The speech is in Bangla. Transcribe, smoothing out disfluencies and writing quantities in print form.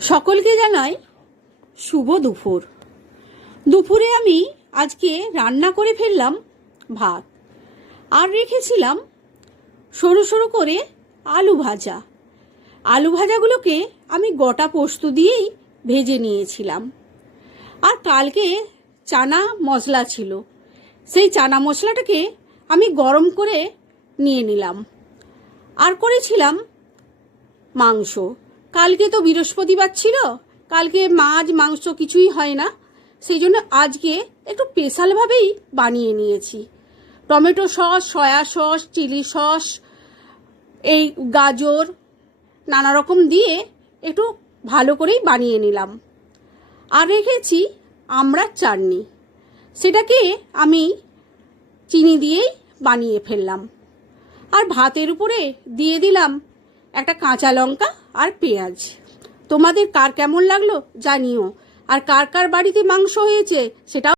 সকলকে জানাই শুভ দুপুর। দুপুরে আমি আজকে রান্না করে ফেললাম ভাত, আর রেখেছিলাম সরু সরু করে আলু ভাজা। আলু ভাজাগুলোকে আমি গোটা পোস্ত দিয়েই ভেজে নিয়েছিলাম। আর কালকে চানা মশলা ছিল, সেই চানা মশলাটাকে আমি গরম করে নিয়ে নিলাম। আর করেছিলাম মাংস। কালকে তো বৃহস্পতিবার ছিল, কালকে মাছ মাংস কিছুই হয় না, সেই জন্য আজকে একটু স্পেশালভাবেই বানিয়ে নিয়েছি। Tomato sauce, soya sauce, chilli sauce, এই গাজর নানা রকম দিয়ে একটু ভালো করেই বানিয়ে নিলাম। আর রেখেছি আমড়ার চাটনি, সেটাকে আমি চিনি দিয়েই বানিয়ে ফেললাম। আর ভাতের উপরে দিয়ে দিলাম একটা কাঁচা লঙ্কা আর পেঁয়াজ। তোমাদের কার কেমন লাগলো জানিও, আর কার কার বাড়িতে মাংস হয়েছে সেটাও